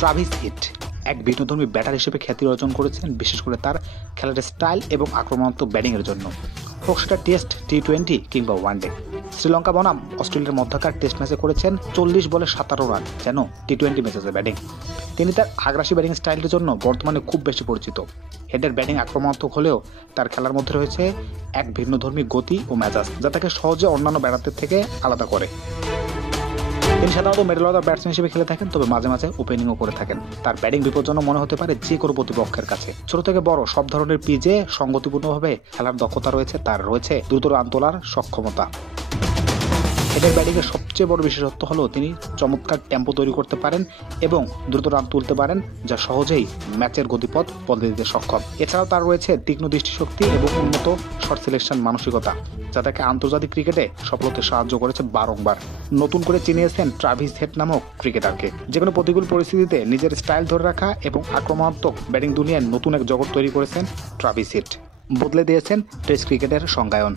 Travis hit এক ভিন্নধর্মী batter হিসেবে খ্যাতি অর্জন করেছেন, বিশেষ করে তার খেলার স্টাইল এবং আক্রমণাত্মক ব্যাটিংয়ের জন্য, হোক সেটা টেস্ট, টি-20 কিংবা ওয়ানডে। শ্রীলঙ্কা বনাম অস্ট্রেলিয়ার মধ্যকার টেস্ট ম্যাচে করেছেন 40 বলে 17 রান, যেন টি-20 ম্যাচে ব্যাটিং। তিনি তার আগ্রাসী ব্যাটিং স্টাইলের জন্য বর্তমানে খুব বেশি পরিচিত। হেডের ব্যাটিং আক্রমণাত্মক হলেও তার খেলার মধ্যে রয়েছে এক ভিন্নধর্মী গতি ও মেজাজ, যা তাকে সহজে অন্যান্য ব্যাটারদের থেকে আলাদা করে। তিনি সাধারণত মিডল অর্ডার ব্যাটসম্যান হিসেবে খেলে থাকেন, তবে মাঝে মাঝে ওপেনিংও করে থাকেন। তার ব্যাটিং বিপজ্জনক মনে হতে পারে যে কোনো প্রতিপক্ষের কাছে। ছোট থেকে বড় সব ধরনের পিচে সংগতিপূর্ণভাবে খেলার দক্ষতা রয়েছে তার, রয়েছে দ্রুত রান তোলার সক্ষমতা। হেডের ব্যাটিংয়ের সবচেয়ে বড় বিশেষত্ব হলো তিনি চমৎকার টেম্পো তৈরি করতে পারেন এবং দ্রুত রান তুলতে পারেন, যা সহজেই ম্যাচের গতিপথ বদলে দিতে সক্ষম। এছাড়াও তার রয়েছে তীক্ষ্ণ দৃষ্টিশক্তি এবং উন্নত শর্ট সিলেকশন মানসিকতা, যা তাকে আন্তর্জাতিক ক্রিকেটে সফলতে সাহায্য করেছে বারংবার। নতুন করে চিনিয়েছেন ট্রাভিস হেড নামক ক্রিকেটারকে। যেকোনো প্রতিকূল পরিস্থিতিতে নিজের স্টাইল ধরে রাখা এবং আক্রমণাত্মক ব্যাটিং দুনিয়ায় নতুন এক জগৎ তৈরি করেছেন ট্রাভিস হেড। বদলে দিয়েছেন টেস্ট ক্রিকেটের সংজ্ঞায়ন।